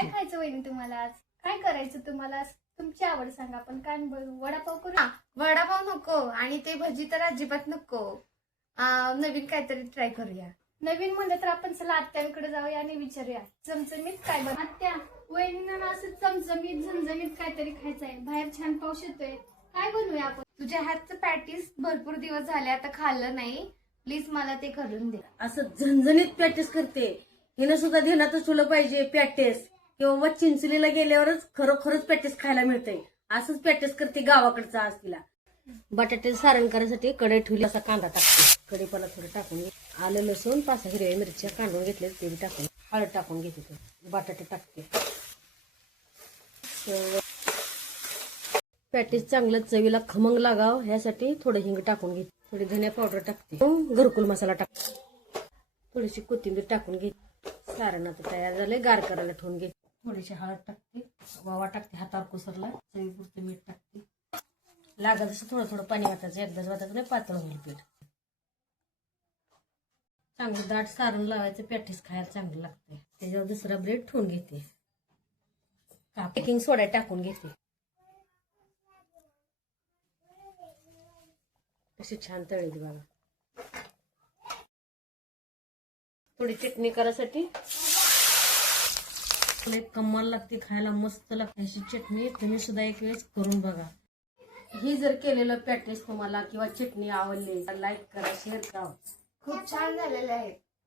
काय खायचं वहिनी तुम्हाला आज? काय करायचं तुम्हाला? तुमची आवड सांगा. आपण काय वडापाव करू? वडापाव नको आणि ते भजी तर अजिबात नको. नवीन काहीतरी ट्राय करूया. नवीन म्हणलं तर आपण चला आत्यांकडे जाऊया आणि विचारूया चमचमीत काय बन. आत्या, वहिनींना असं चमचमीत झणझणीत काहीतरी खायचंय. बाहेर छान पाऊस येतोय, काय बनवूया आपण? तुझ्या हातचं पॅटीस भरपूर दिवस झाले आता खाल्लं नाही. प्लीज मला ते करून दे. असं झणझणीत पॅटीस करते. हिनं सुद्धा ध्यानातच ठेवलं पाहिजे पॅटीस किंवा चिंचलीला गेल्यावरच खरोखरच पॅटीस खायला मिळतंय. असंच पॅटीस करते गावाकडचा आज तिला. बटाटे सारण करायसाठी कढई ठेवली, असा कांदा टाकते. कढीपाला थोडं टाकून घे, आलं लसूण 5 हिरव्या मिरच्या कांडून घेतले ते टाकून, हळद टाकून घेते, बटाटे टाकते. पॅटीस चांगलं चवीला खमंग लागावं ह्यासाठी थोडं हिंग टाकून घेते, थोडी धनिया पावडर टाकते, घरकुल मसाला टाकते, थोडीशी कोथिंबीर टाकून घेते. सारण आता तयार झाले, गार करायला ठेवून घेते. थोडीशी हळद टाकते, वावा टाकते हातावर कुसरला, चवीपुरतं मीठ टाकते. लागत असं थोडं थोडं पाणी वाटायचं, एकदाच वाटायचं नाही, पातळ होईल पीठ. चांगलं दाट सारण लावायचं, पॅटीस खायला चांगलं लागतंय. त्याच्यावर दुसरा ब्रेड ठेवून घेते, बेकिंग सोडा टाकून घेते. अशी छान तळली बघा. थोडी चटणी करायसाठी कमाल लागते, खायला मस्त लागते अशी चटणी. तुम्ही सुद्धा एक वेळेस करून बघा. ही जर केलेलं पॅटीस तुम्हाला किंवा चटणी आवडली तर लाईक करा, शेअर करा. खूप छान झालेले आहेत.